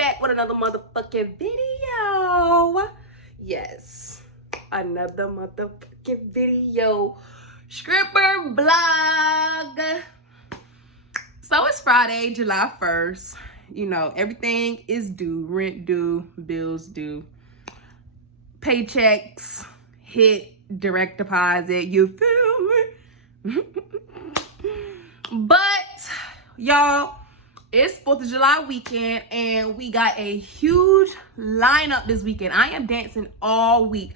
back with another motherfucking video. Yes, another motherfucking video. Stripper vlog. So it's Friday, July 1st. You know, everything is due. Rent due, bills due, paychecks hit, direct deposit. You feel me? But y'all, it's 4th of July weekend and we got a huge lineup this weekend. I am dancing all week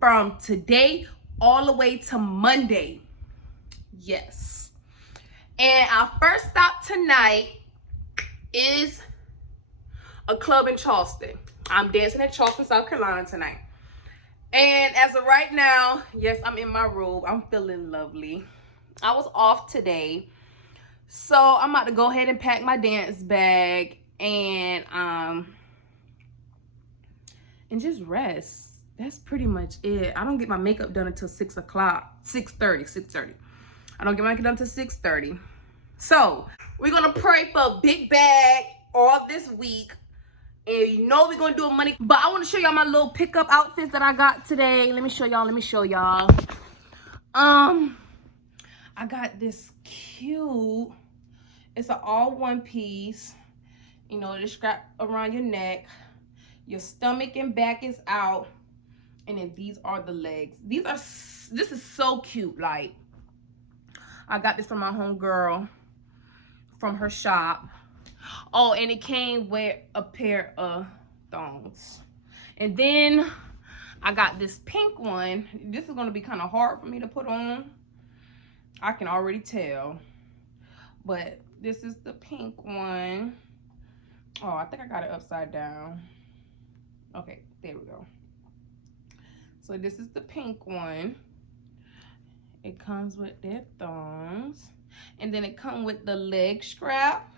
from today all the way to Monday. Yes. And our first stop tonight is a club in Charleston. I'm dancing in Charleston, South Carolina tonight. And as of right now, yes, I'm in my robe. I'm feeling lovely. I was off today. So I'm about to go ahead and pack my dance bag and just rest. That's pretty much it. I don't get my makeup done until 6 o'clock, 6:30. I don't get my makeup done until 6:30. So we're gonna pray for a big bag all this week. And you know we're gonna do a money. But I want to show y'all my little pickup outfits that I got today. Let me show y'all. I got this cute, it's an all one piece, you know, the strap around your neck, your stomach and back is out, and then these are the legs. This is so cute. Like, I got this from my homegirl from her shop. Oh, and it came with a pair of thongs. And then I got this pink one. This is gonna be kind of hard for me to put on, I can already tell, but this is the pink one. Oh, I think I got it upside down. Okay, there we go. So this is the pink one. It comes with their thongs, and then it comes with the leg strap.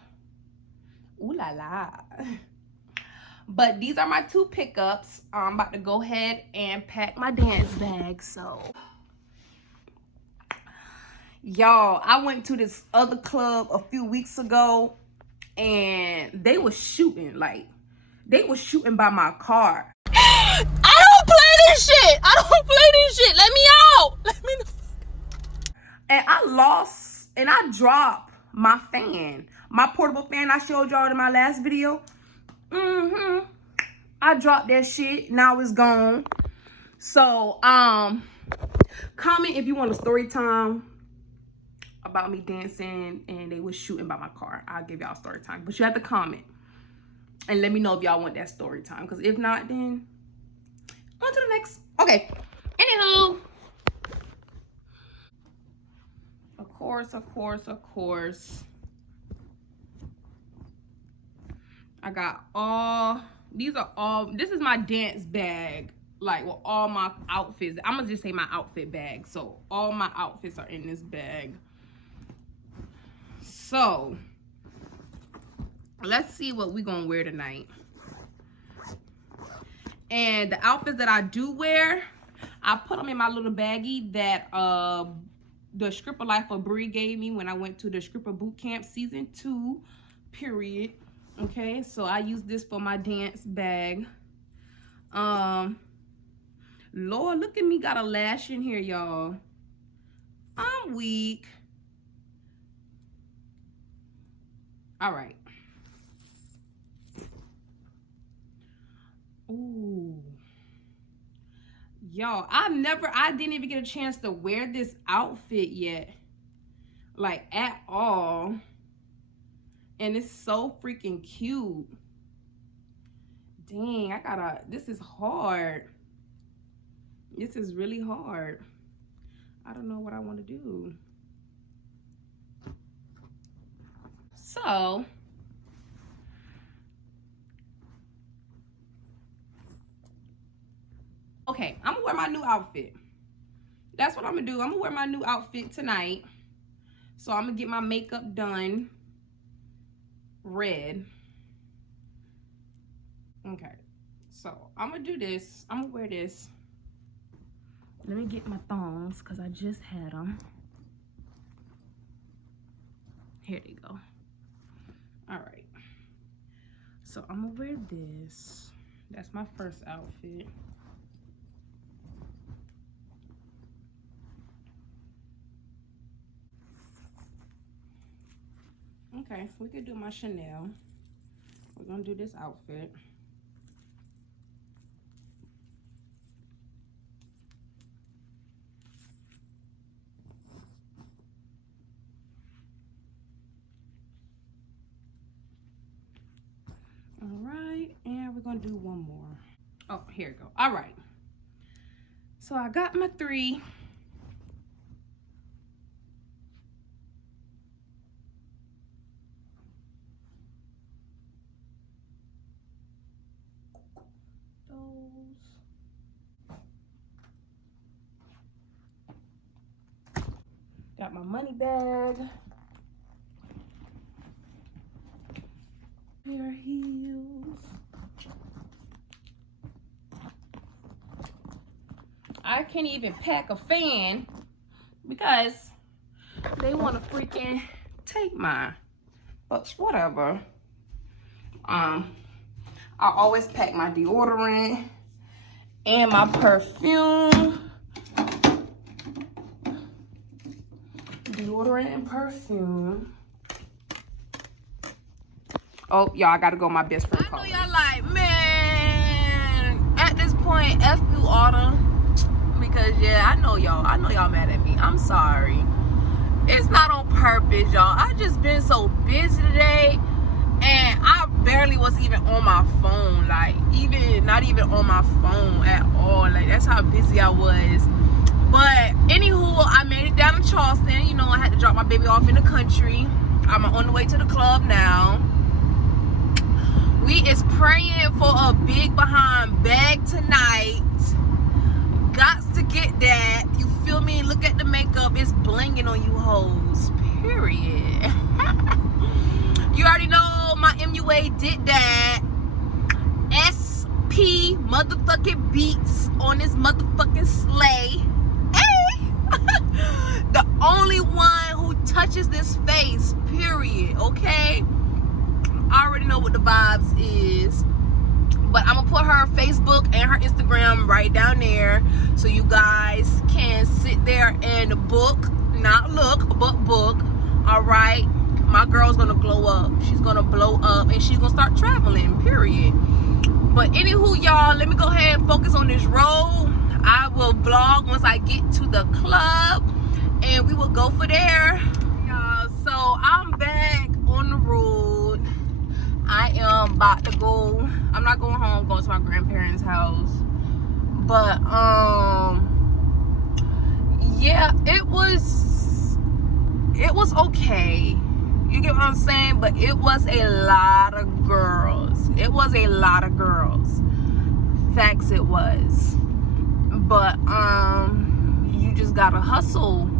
Ooh la la. But these are my two pickups. I'm about to go ahead and pack my dance bag. So y'all, I went to this other club a few weeks ago and they were shooting, like, they were shooting by my car. I don't play this shit. Let me out. And I lost and I dropped my fan. My portable fan I showed y'all in my last video. I dropped that shit. Now it's gone. So, comment if you want a story time about me dancing and they was shooting by my car. I'll give y'all story time, but you have to comment and let me know if y'all want that story time, because if not, then on to the next. Okay, anywho, of course, I got all these. This is my dance bag, like, with all my outfits. I'm gonna just say my outfit bag. So all my outfits are in this bag. So let's see what we're gonna wear tonight. And the outfits that I do wear, I put them in my little baggie that the Stripper Life of Bree gave me when I went to the Stripper Boot Camp season 2 period. Okay, so I use this for my dance bag. Lord, look at me, got a lash in here, y'all. I'm weak. All right. Ooh. Y'all, I didn't even get a chance to wear this outfit yet. Like, at all. And it's so freaking cute. Dang, this is hard. This is really hard. I don't know what I want to do. So, okay, I'm gonna wear my new outfit. That's what I'm gonna do. I'm gonna wear my new outfit tonight. So I'm gonna get my makeup done red. Okay, so I'm gonna do this. I'm gonna wear this. Let me get my thongs, because I just had them. Here they go. All right. So I'm gonna wear this. That's my first outfit. Okay, we could do my Chanel. We're gonna do this outfit. All right, and we're gonna do one more. Oh, here we go. All right. So I got my 3. Got my money bag. Pair of heels. I can't even pack a fan because they want to freaking take mine. But whatever. I always pack my deodorant and my perfume. Deodorant and perfume. Oh, y'all, I gotta go my best friend. I know y'all like, man, at this point, F you auto. Because yeah, I know y'all mad at me. I'm sorry. It's not on purpose, y'all. I just been so busy today, and I barely was even on my phone. Like, not even on my phone at all. Like, that's how busy I was. But anywho, I made it down to Charleston. You know, I had to drop my baby off in the country. I'm on the way to the club now. We is praying for a big behind bag tonight. Gots to get that. You feel me? Look at the makeup. It's blinging on you hoes. Period. You already know my MUA did that. SP motherfucking beats on this motherfucking sleigh. Hey! The only one who touches this face. Period. Okay? I already know what the vibes is. But I'm gonna put her Facebook and her Instagram right down there so you guys can sit there and book, not look, but book. All right, my girl's gonna glow up. She's gonna blow up and she's gonna start traveling, period. But anywho, y'all, let me go ahead and focus on this road. I will vlog once I get to the club and we will go for there. Y'all, so I'm back on the road. I am about to go. I'm not going home, going to my grandparents' house. But yeah, it was okay. You get what I'm saying? But it was a lot of girls. It was a lot of girls. Facts, it was. But you just gotta hustle,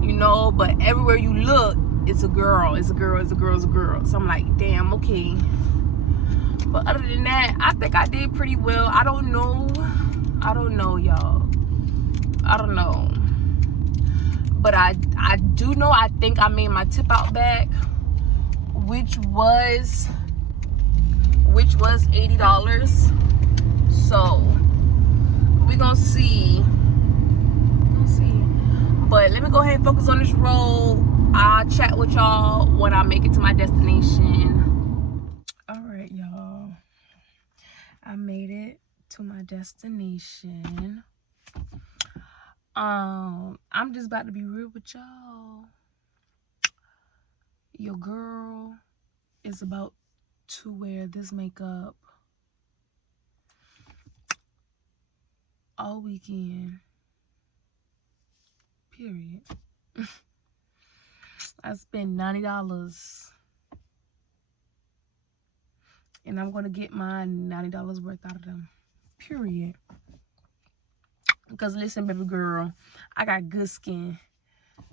you know. But everywhere you look, it's a girl, it's a girl, it's a girl, it's a girl. So I'm like, damn, okay. But other than that, I think I did pretty well. I don't know, y'all. I don't know. But I do know, I think I made my tip out back, which was $80. So we're gonna see. But let me go ahead and focus on this road. I'll chat with y'all when I make it to my destination. All right, y'all. I made it to my destination. I'm just about to be real with y'all. Your girl is about to wear this makeup all weekend. Period. I spent $90 and I'm gonna get my $90 worth out of them. Period. Because listen, baby girl, I got good skin.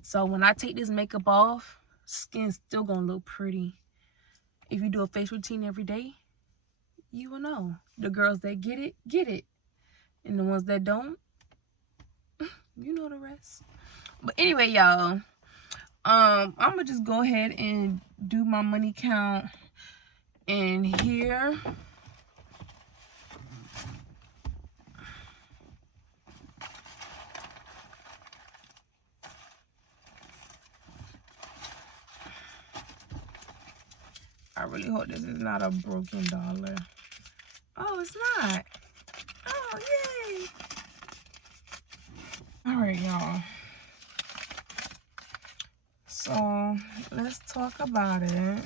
So when I take this makeup off, skin's still gonna look pretty. If you do a face routine every day, you will know. The girls that get it, get it. And the ones that don't, you know the rest. But anyway, y'all, I'm gonna just go ahead and do my money count in here. I really hope this is not a broken dollar. Oh, it's not. Oh, yay. All right, y'all. So let's talk about it.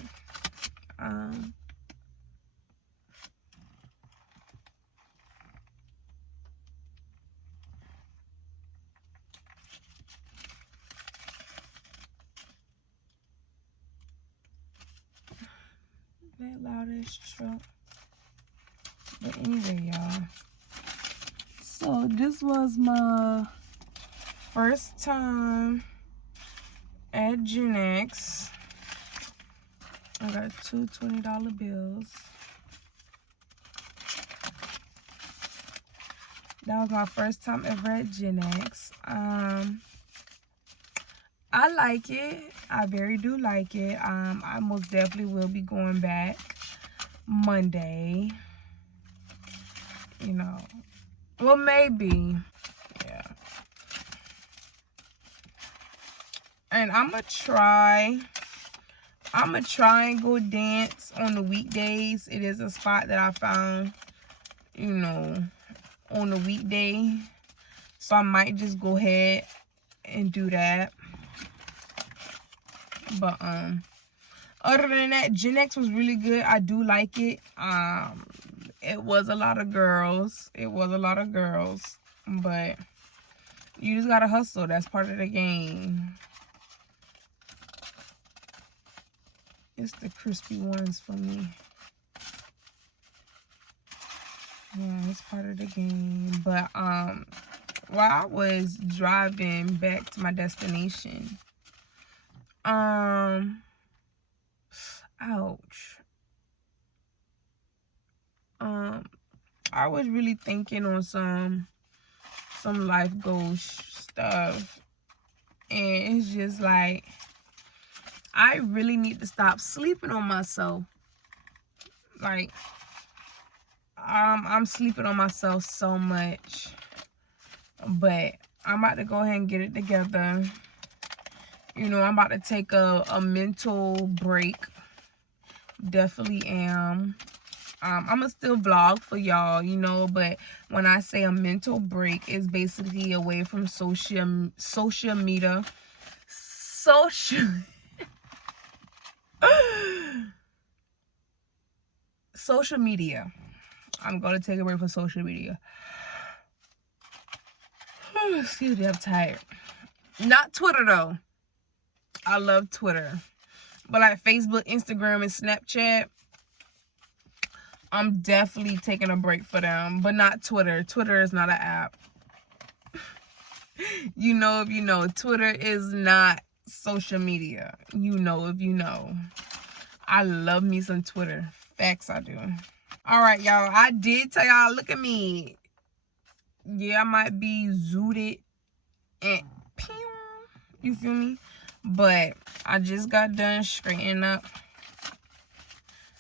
That loud as truck. But anyway, y'all. So this was my first time at Gen X. I got two $20 bills. That was my first time ever at Gen X. I like it. I very do like it. I most definitely will be going back Monday. You know, well, maybe. Yeah. And I'm gonna try and go dance on the weekdays. It is a spot that I found, you know, on the weekday. So I might just go ahead and do that. But other than that, Gen X was really good. I do like it. It was a lot of girls. But you just gotta hustle. That's part of the game. It's the crispy ones for me. Yeah, it's part of the game. But while I was driving back to my destination, ouch. I was really thinking on some life goal stuff, and it's just like I really need to stop sleeping on myself. Like I'm sleeping on myself so much, but I'm about to go ahead and get it together. You know, I'm about to take a mental break. Definitely am. I'm gonna still vlog for y'all, you know, but when I say a mental break, it's basically away from social media. Social media. I'm gonna take a break from social media. Excuse me, I'm tired. Not Twitter though. I love Twitter. But like Facebook, Instagram, and Snapchat, I'm definitely taking a break for them. But not Twitter. Twitter is not an app. You know if you know. Twitter is not social media. You know if you know. I love me some Twitter. Facts I do. Alright, y'all. I did tell y'all, look at me. Yeah, I might be zooted and pew. You feel me? But I just got done straightening up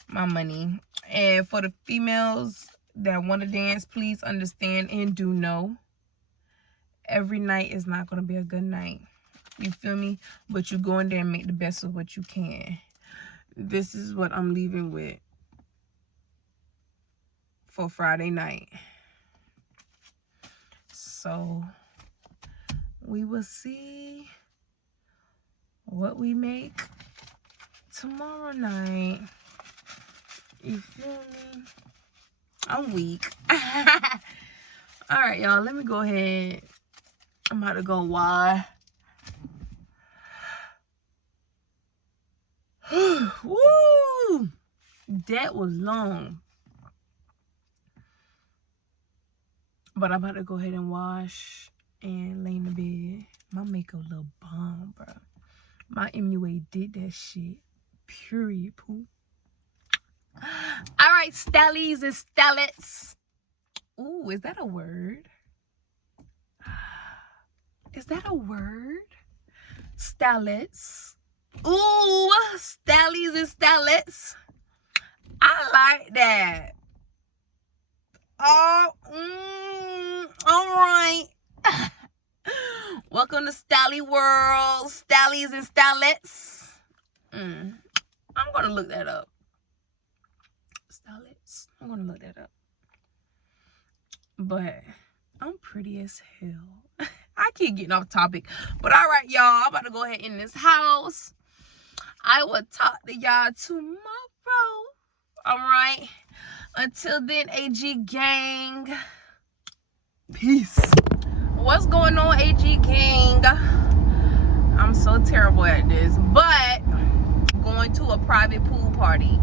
my money. And for the females that want to dance, please understand and do know, every night is not going to be a good night. You feel me? But you go in there and make the best of what you can. This is what I'm leaving with for Friday night. So we will see what we make tomorrow night. You feel me? I'm weak. All right, y'all. Let me go ahead. I'm about to go wide. Woo! That was long. But I'm about to go ahead and wash and lay in the bed. My makeup look bomb, bro. My MUA did that shit. Period, poo. All right, stellies and stellets. Ooh, is that a word? Is that a word? Stellets. Ooh, stellies and stellets. I like that. Oh, all right. Welcome to Stally World, Stallies and Stallets. I'm gonna look that up. Stallets. I'm gonna look that up. But I'm pretty as hell. I keep getting off topic. But all right, y'all. I'm about to go ahead in this house. I will talk to y'all tomorrow. All right. Until then, AG gang. Peace. What's going on, AG gang? I'm so terrible at this. But I'm going to a private pool party.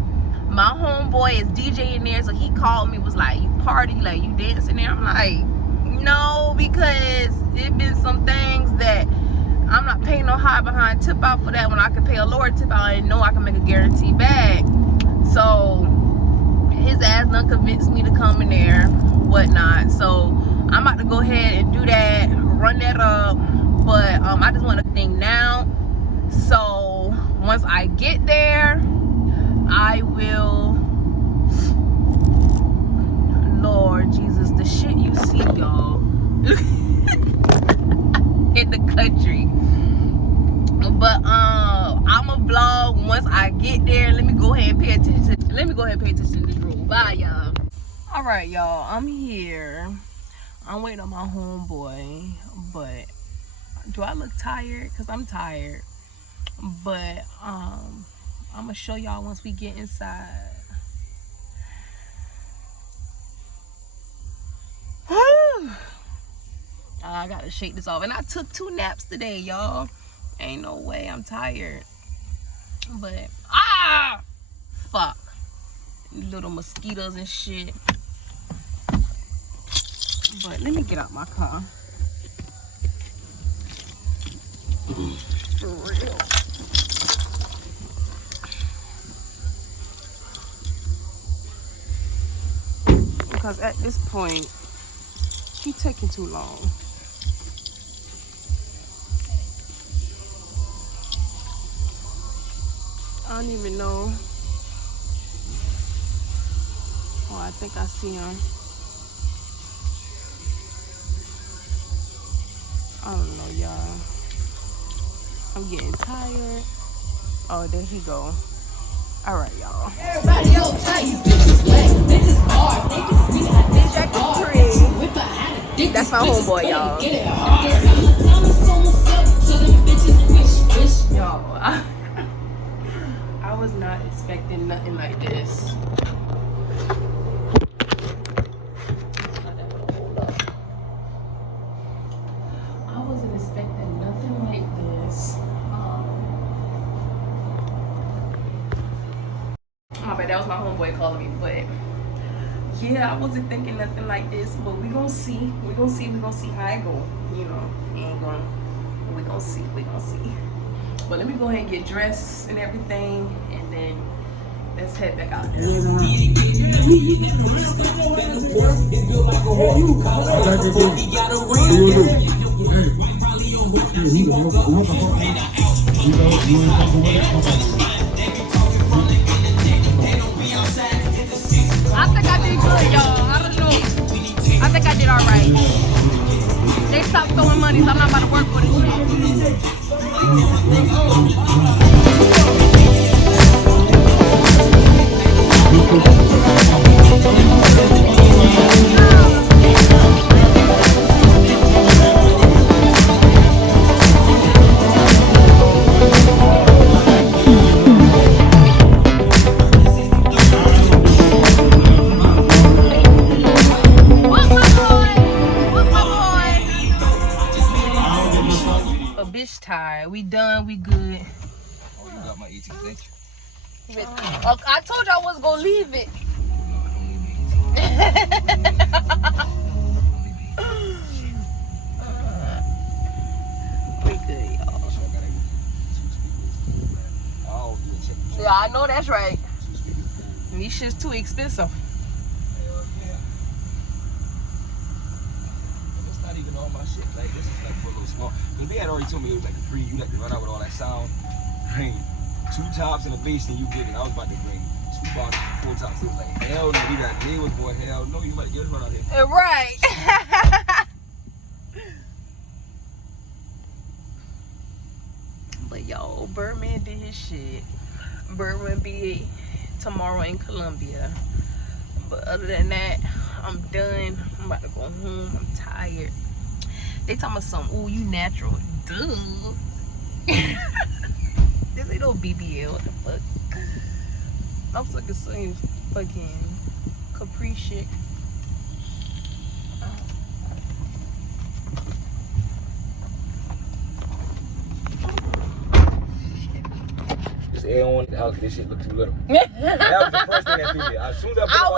My homeboy is DJing there, so he called me, was like, you party, like you dancing there? I'm like, no, because it been some things that I'm not paying no high behind tip out for that when I can pay a lower tip out and know I can make a guarantee back. So his ass done convinced me to come in there, whatnot. So I'm about to go ahead and do that, run that up. But I just want to think now. So once I get there, I will, Lord Jesus, the shit you see, y'all, in the country. But I'ma vlog once I get there. Let me go ahead and pay attention to this room. Bye, y'all. All right, y'all, I'm here. I'm waiting on my homeboy, but do I look tired? Because I'm tired. But I'm gonna show y'all once we get inside. I gotta shake this off. And I took 2 naps today, y'all. Ain't no way, I'm tired. But fuck, little mosquitoes and shit. But let me get out my car. For real. Because at this point, he taking too long. I don't even know. Oh, I think I see him. I don't know, y'all. I'm getting tired. Oh, there he go. All right, y'all. Everybody else tight, bitches wet, bitches hard, niggas we got this jacket pretty. That's my homeboy, y'all. Y'all, I was not expecting nothing like this. I wasn't expecting nothing like this. My bad, that was my homeboy calling me, but yeah, I wasn't thinking nothing like this, but we gonna see how it go, you know. We gonna see. But let me go ahead and get dressed and everything, and then let's head back out there. I think I did good, y'all. I don't know. I think I did all right. They stopped throwing money, so I'm not about to work for this shit. We done, we good. Oh, you got my 18th inch. I told you I wasn't gonna leave it. We good, y'all. Yeah, I know that's right. These shit's too expensive. Hell yeah. And it's not even all my shit. Like, this is like for a little small. Because they had already told me it was like a you like to run out with all that sound. Bring 2 tops and a bass and you get it. I was about to bring 2 We bought it full time. So it was like, hell no, we got neighbors, boy. Hell no, you might get us one out here. Right. But yo, Birdman did his shit. Birdman be tomorrow in Columbia. But other than that, I'm done. I'm about to go home. I'm tired. They talking about something. Ooh, you natural. Duh. This ain't no BBL. What the fuck? I'm fucking saying fucking Capri shit. Just air on the house. This shit look too little. That was the first thing that threw me. As soon as I put I it,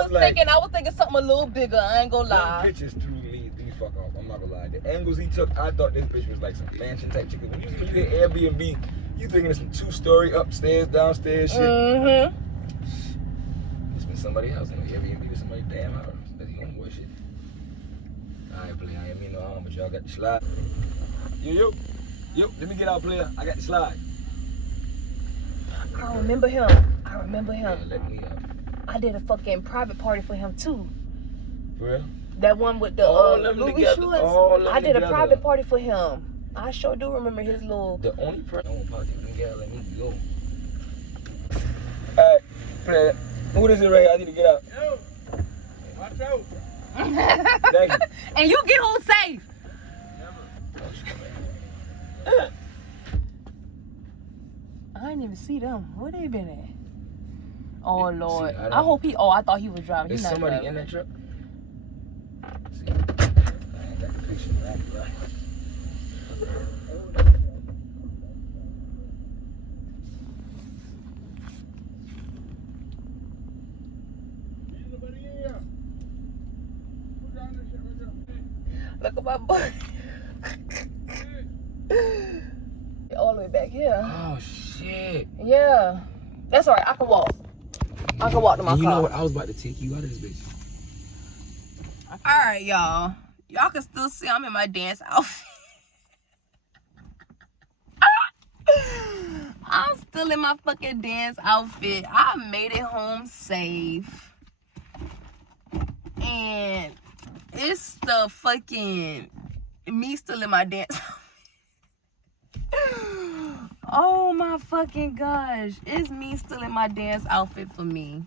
was thinking something a little bigger. I ain't gonna lie. Pictures threw me the fuck off. I'm not gonna lie. The angles he took, I thought this bitch was like some mansion type chicken. When you hear Airbnb, you thinking it's some 2-story upstairs, downstairs shit. Mm-hmm. It's been somebody else. You know, Airbnb to somebody's damn house. That's the homeboy shit. Alright, player. I ain't mean no harm, but y'all got the slide. Yo, let me get out, player. I got the slide. I remember him. Yeah, let me out. I did a fucking private party for him too. For real? That one with the Louis shorts. I did a private party for him. I sure do remember his little. The only person I want party with girl let me go. Alright, player. Who is it right? I need to get out. Yo, watch out. Thank you. And you get home safe. I didn't even see them. Where they been at? Oh Lord. I hope he. Oh, I thought he was driving. Is He's not somebody driving. in that truck? See, I ain't got the picture right. Look at my butt. All the way back here. Oh shit. Yeah. That's alright. I can walk. I can walk to my And you car. know what? I was about to take you out of this bitch. Alright, y'all. Y'all can still see I'm in my dance outfit. I'm still in my fucking dance outfit. I made it home safe. And it's the fucking me still in my dance outfit. Oh my fucking gosh. It's me still in my dance outfit for me.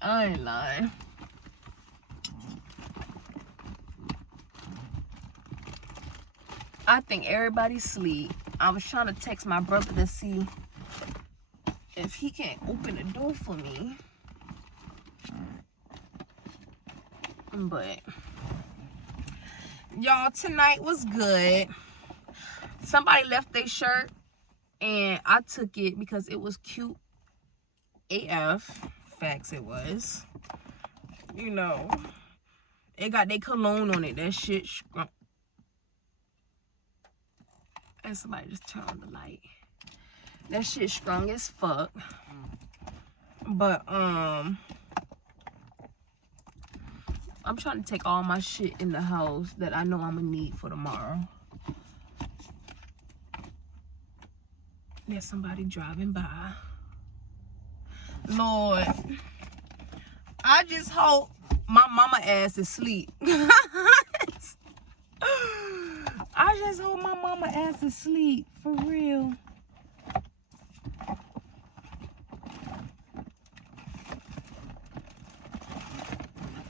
I ain't lying. I think everybody's asleep. I was trying to text my brother to see if he can open the door for me. But y'all, tonight was good. Somebody left their shirt and I took it because it was cute AF. Facts it was. You know, it got their cologne on it. That shit scrunk. And somebody just turned on the light. That shit strong as fuck. But I'm trying to take all my shit in the house that I know I'm gonna need for tomorrow. There's somebody driving by. Lord, I just hope my mama ass is asleep. I just hope my mama ass is asleep, for real.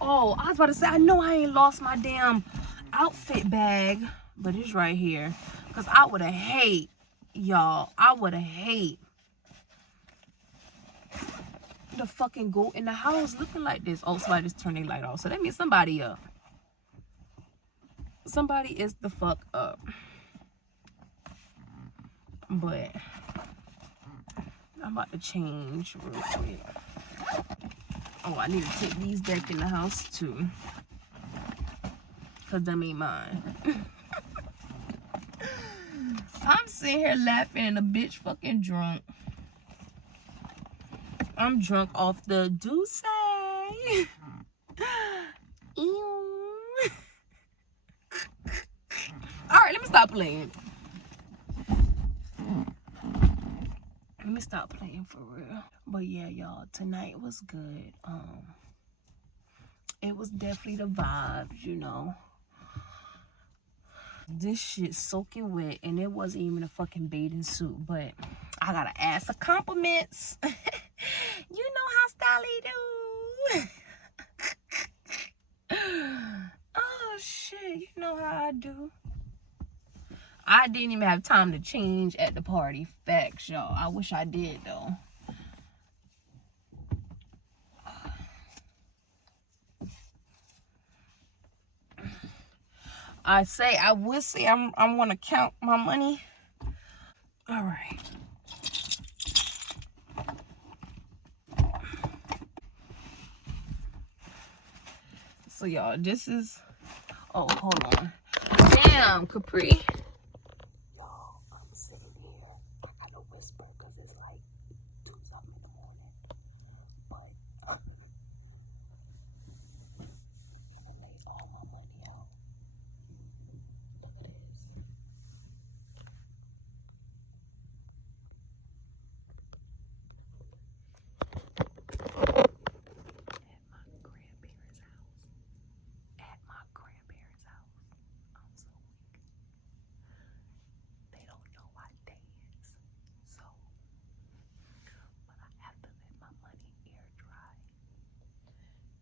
Oh, I was about to say, I know I ain't lost my damn outfit bag, but it's right here. Because I would have hate, y'all, I would have hate to fucking go in the house looking like this. Oh, somebody just turned their light off. So that means somebody up. Somebody is the fuck up. But I'm about to change real quick. Oh, I need to take these back in the house too. Cause them ain't mine. I'm sitting here laughing and a bitch fucking drunk. I'm drunk off the Douce. Ew. Alright, let me stop playing. Let me stop playing for real. But yeah, y'all, tonight was good. It was definitely the vibes, you know. This shit soaking wet, and it wasn't even a fucking bathing suit, but I gotta add some compliments. You know how Styly do. Oh shit, you know how I do. I didn't even have time to change at the party. Facts, y'all. I wish I did though. I would say I want to count my money. All right. So y'all, this is. Oh, hold on. Damn, Capri. Y'all, I'm sitting here. I gotta whisper because it's like 2-something in the morning. But I'm gonna lay all my money out. Look at this. At my grandparents' house. I'm so weak. They don't know I dance. So, but I have to let my money air dry. I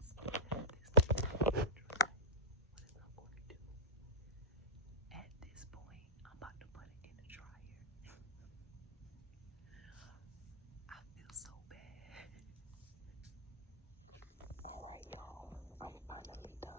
still have this to air dry. What is I'm going to do? At this point, I'm about to put it in the dryer. I feel so bad. Alright, y'all. I'm finally done.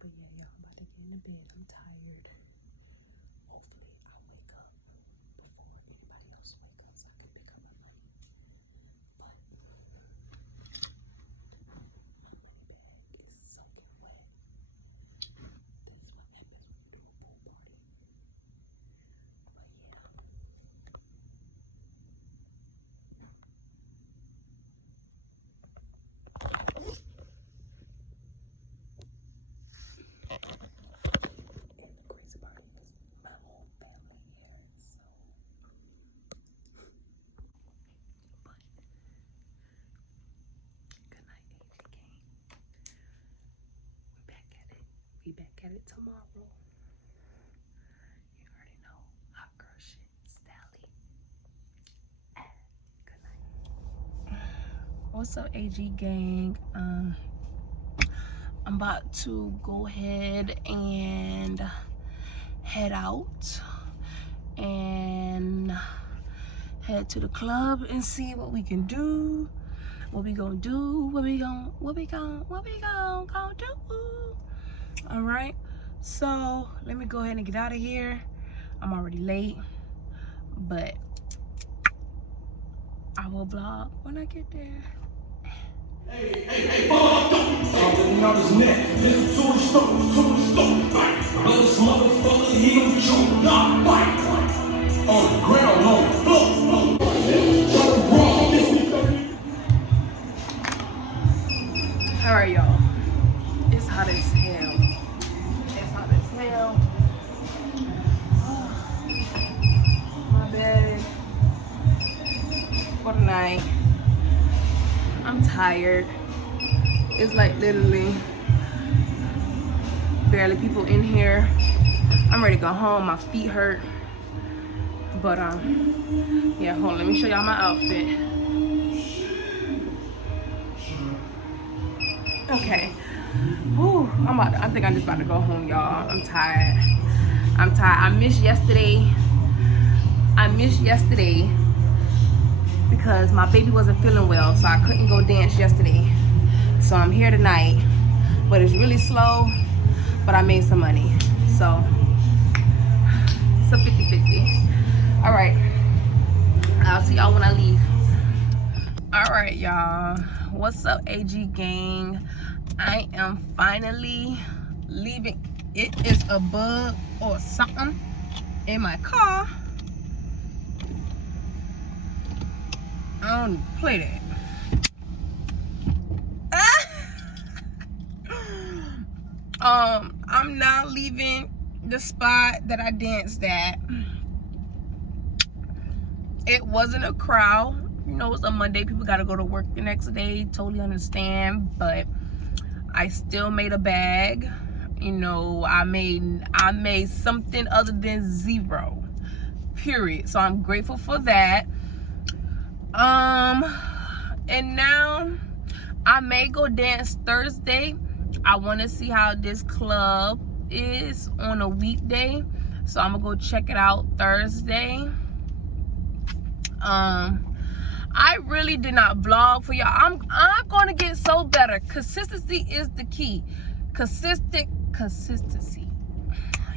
But yeah, y'all, I'm about to get in the bed. I'm tired. Hopefully, I'll wake up before anybody else wakes up so I can pick up my money. But my money bag is soaking wet. This is what happens when you do a pool party. But yeah. And the crazy part is my whole family here, so. But good night, AJ Gang. We back at it tomorrow. You already know, hot girl shit, Sally. Good night. What's up, AG Gang? I'm about to go ahead and head out and head to the club and see what we can do. What we gonna do? What we gonna do? All right. So let me go ahead and get out of here. I'm already late, but I will vlog when I get there. Something on his neck, listen to his story, but this motherfucker, he don't choke, not bite. On the ground, on the floor. All right, y'all. It's hot as hell. It's hot as hell. My bed for the night. I'm tired. It's like literally barely people in here. I'm ready to go home. My feet hurt. But yeah, hold on. Let me show y'all my outfit. Okay. Whew, I think I'm just about to go home, y'all. I'm tired. I missed yesterday. because my baby wasn't feeling well, so I couldn't go dance yesterday. So I'm here tonight, but it's really slow, but I made some money. So it's a 50-50. All right, I'll see y'all when I leave. All right, y'all, what's up, AG gang? I am finally leaving. It is a bug or something in my car. I don't play that. I'm now leaving the spot that I danced at. It wasn't a crowd. You know, it's a Monday. People got to go to work the next day. Totally understand. But I still made a bag. You know, I made something other than zero. Period. So I'm grateful for that. And now I may go dance Thursday. I want to see how this club is on a weekday. So I'm gonna go check it out Thursday. I really did not vlog for y'all. I'm gonna get so better. Consistency is the key. Consistency.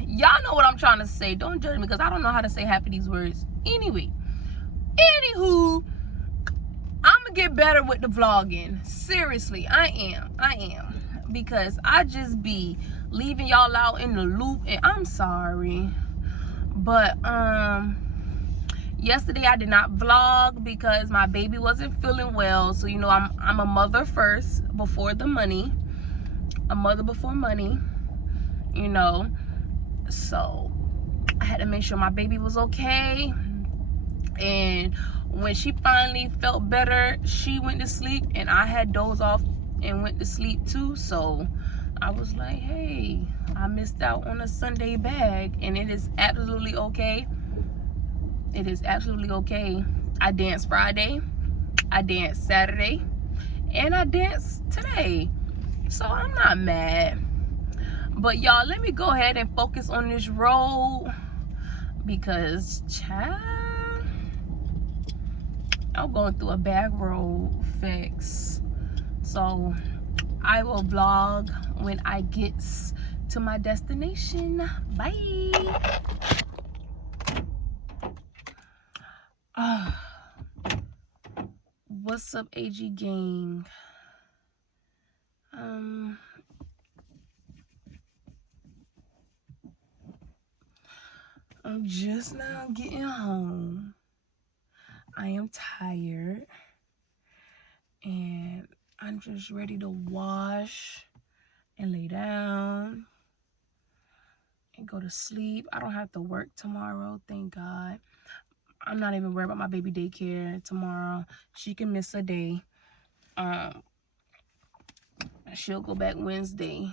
Y'all know what I'm trying to say. Don't judge me because I don't know how to say half of these words. Anyway, anywho, I'm gonna get better with the vlogging. Seriously, I am. Because I just be leaving y'all out in the loop, and I'm sorry. But yesterday I did not vlog because my baby wasn't feeling well. So you know, I'm a mother first before the money. A mother before money, you know. So I had to make sure my baby was okay. And when she finally felt better, she went to sleep, and I had dozed off and went to sleep too. So I was like, hey, I missed out on a Sunday bag, and it is absolutely okay. It is absolutely okay. I danced Friday, I danced Saturday, and I danced today. So I'm not mad. But y'all, let me go ahead and focus on this road, because child, I'm going through a back road fix. So I will vlog when I get to my destination. Bye. What's up, AG gang? I'm just now getting home. I am tired, and I'm just ready to wash and lay down and go to sleep. I don't have to work tomorrow, thank God. I'm not even worried about my baby daycare tomorrow. She can miss a day. She'll go back Wednesday.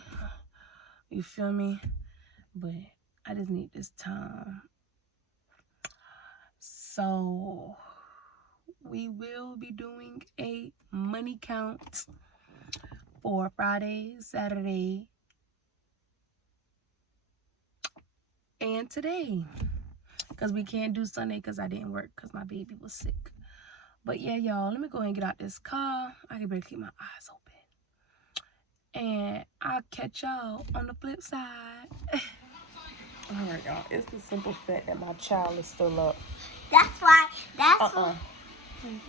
You feel me? But I just need this time. So we will be doing a money count for Friday, Saturday, and today. Because we can't do Sunday because I didn't work because my baby was sick. But yeah, y'all, let me go ahead and get out this car. I can barely keep my eyes open. And I'll catch y'all on the flip side. All right, y'all. It's the simple fact that my child is still up. That's why.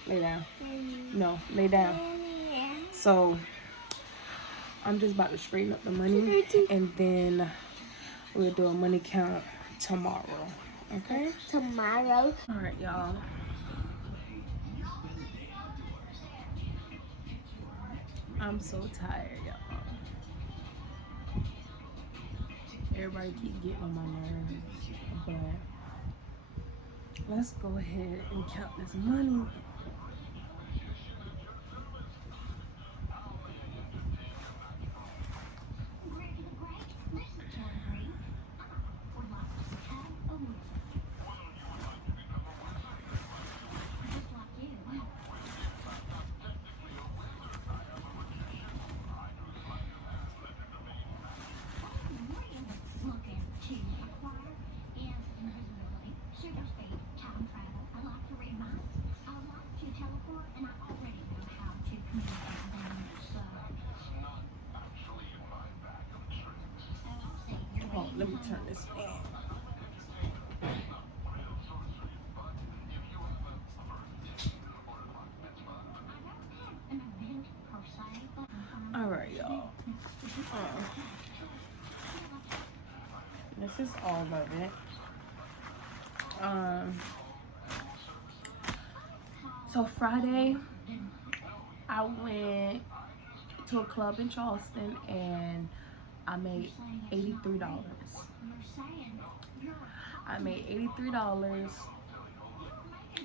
Lay down. No, lay down. So I'm just about to straighten up the money, and then we'll do a money count tomorrow. Okay? Tomorrow. All right, y'all. I'm so tired, y'all. Everybody keep getting on my nerves, but let's go ahead and count this money. Let me turn this on. All right, y'all. This is all of it. So Friday, I went to a club in Charleston and I made $83. I made $83.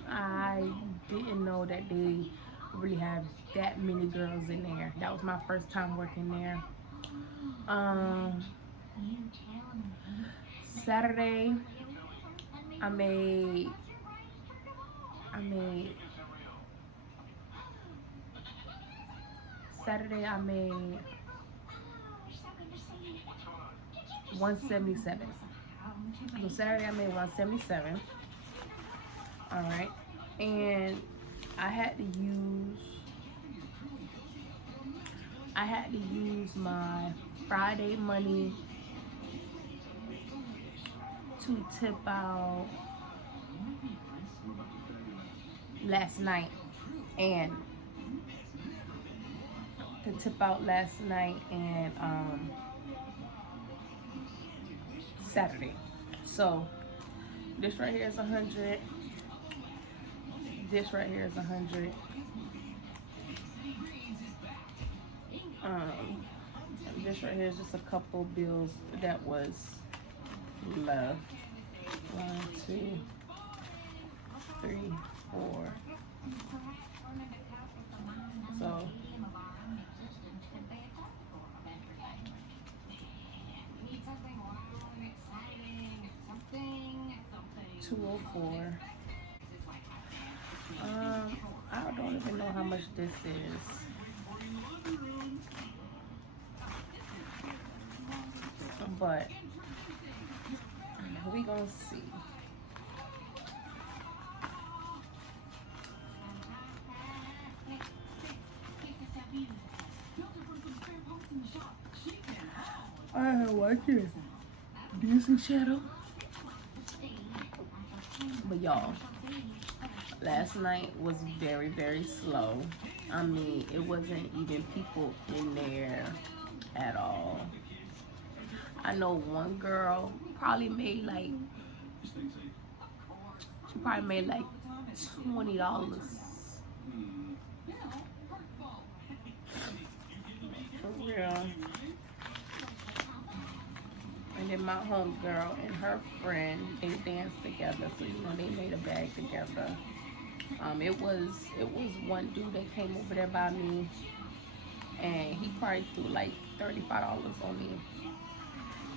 I didn't know that they really have that many girls in there. That was my first time working there. Saturday, I made $177. So Saturday I made $177. All right, and I had to use my Friday money to tip out last night and Saturday. So this right here is 100. This right here is 100. This right here is just a couple bills that was left. 1, 2, 3, 4. So 204. I don't even know how much this is. But we gonna see. I watch it. Disney Channel. But y'all, last night was very, very slow. I mean, it wasn't even people in there at all. I know one girl probably made like $20. For real. And then my homegirl and her friend, they danced together, so you know they made a bag together. It was one dude that came over there by me, and he probably threw like $35 on me.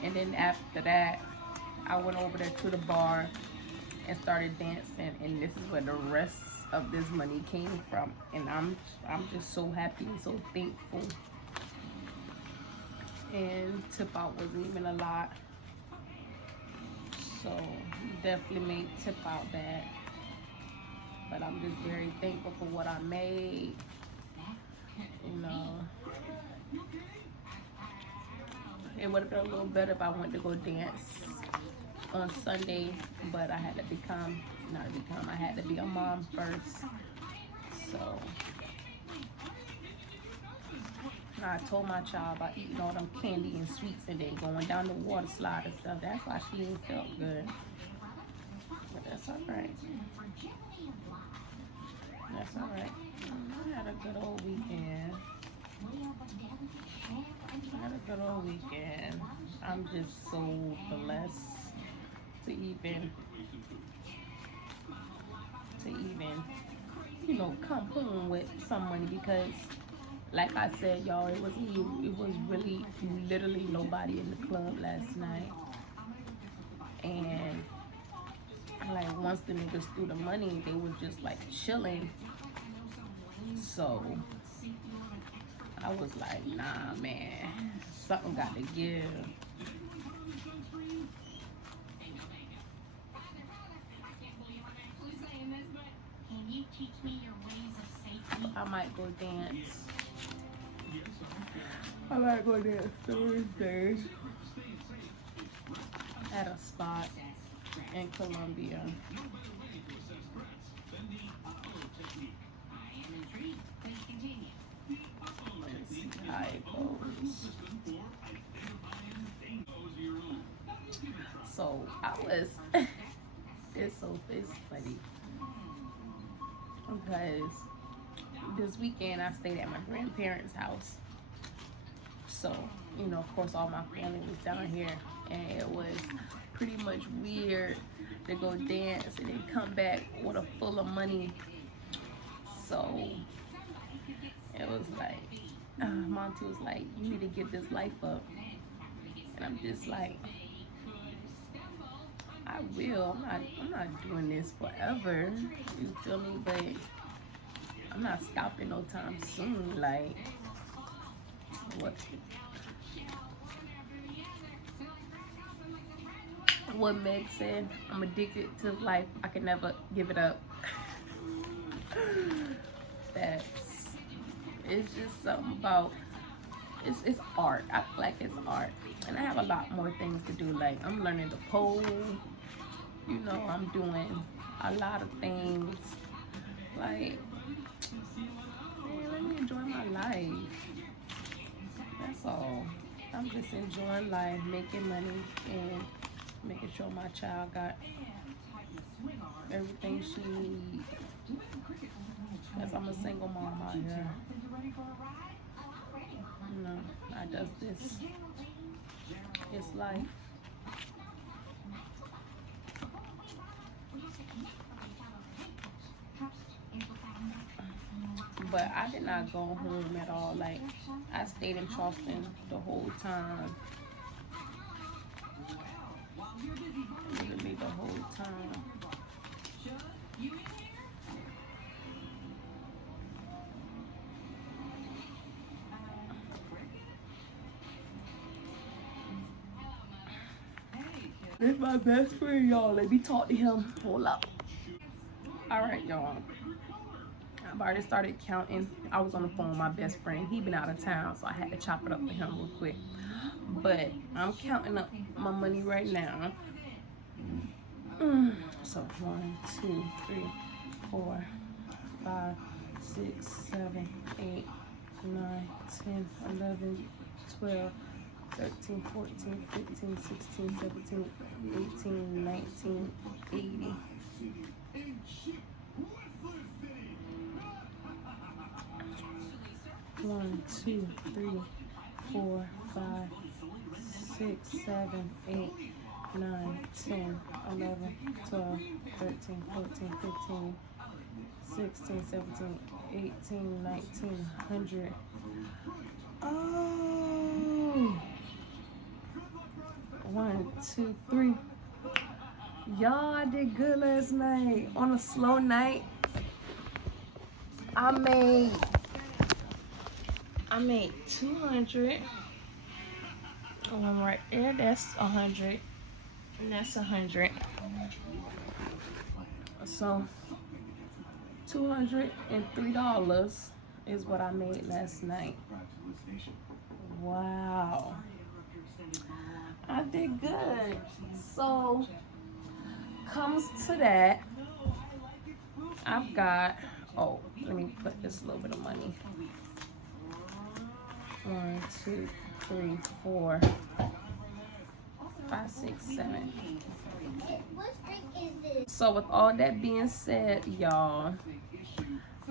And then after that, I went over there to the bar and started dancing, and this is where the rest of this money came from. And I'm just so happy and so thankful. And tip out wasn't even a lot, so definitely made tip out bad. But I'm just very thankful for what I made. You know, it would have been a little better if I went to go dance on Sunday, but I had to I had to be a mom first. So I told my child about eating all them candy and sweets and then going down the water slide and stuff. That's why she ain't felt good. But that's alright. That's alright. I had a good old weekend. I'm just so blessed to even you know, come home with some money, because like I said, y'all, it was really literally nobody in the club last night. And like once the niggas threw the money, they was just like chilling. So I was like, nah, man, something got to give. I might go dance. Thursday. at a spot in Colombia. Let's see how it goes. So I was, it's funny because this weekend I stayed at my grandparents' house. So, you know, of course, all my family was down here, and it was pretty much weird to go dance and then come back with a full of money. So it was like, Monty was like, "You need to give this life up," and I'm just like, I will. I'm not doing this forever. You feel me? But I'm not stopping no time soon. Like, what Meg said, I'm addicted to life. I can never give it up. It's just something about, it's art. I feel like it's art. And I have a lot more things to do. Like, I'm learning to pole. You know, I'm doing a lot of things. Like, man, let me enjoy my life. That's all. I'm just enjoying life, making money, and making sure my child got everything she needs. Because I'm a single mom out here. You know, I does this. It's life. But I did not go home at all. Like, I stayed in Charleston the whole time. Literally the whole time. This is my best friend, y'all. Let me talk to him. Hold up. All right, y'all. I've already started counting. I was on the phone with my best friend. He been out of town, so I had to chop it up with him real quick. But I'm counting up my money right now. So 1, 2, 3, 4, 5, 6, 7, 8, 9, 10, 11, 12, 13, 14, 15, 16, 17, 18, 19, 80. 1, 2, 3, 4, 5, 6, 7, 8, 9, 10, 11, 12, 13, 14, 15, 16, 17, 18, 19, 100. Oh! 1, 2, 3. Y'all, I did good last night. On a slow night, I made 200. Oh, I'm right there. That's 100. And that's 100. So $203 is what I made last night. Wow. I did good. So comes to that, I've got, oh, let me put this little bit of money. 1, 2, 3, 4, 5, 6, 7. What drink is this? So with all that being said, y'all,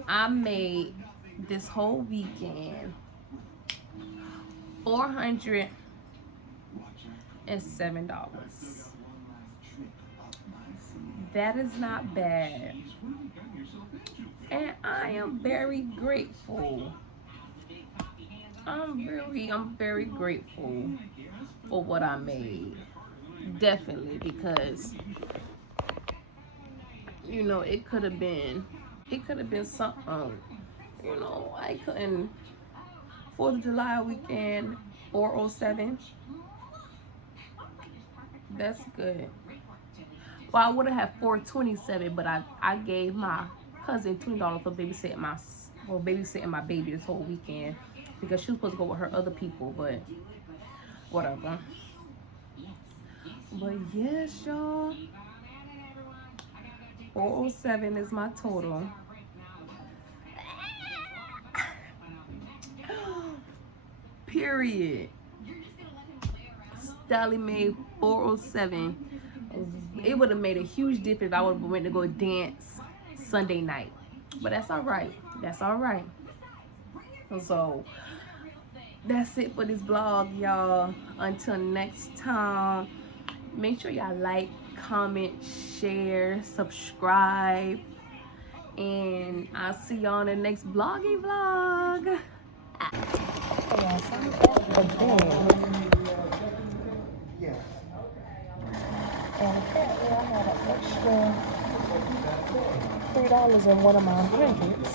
I made this whole weekend $407. That is not bad. And I am very grateful. I'm very grateful for what I made. Definitely, because you know, it could have been something, you know, I couldn't 4th of July weekend 407. That's good. Well, I would have had 427, but I gave my cousin $20 for babysitting my baby this whole weekend because she was supposed to go with her other people, but whatever. But yes, y'all. 407 is my total. Period. Stally made 407. It would have made a huge difference if I would have went to go dance Sunday night. But that's all right. That's all right. So that's it for this vlog, y'all. Until next time, make sure y'all like, comment, share, subscribe, and I'll see y'all in the next vloggy vlog. Yes, I'm back again. And apparently I had an extra $3 in one of my blankets.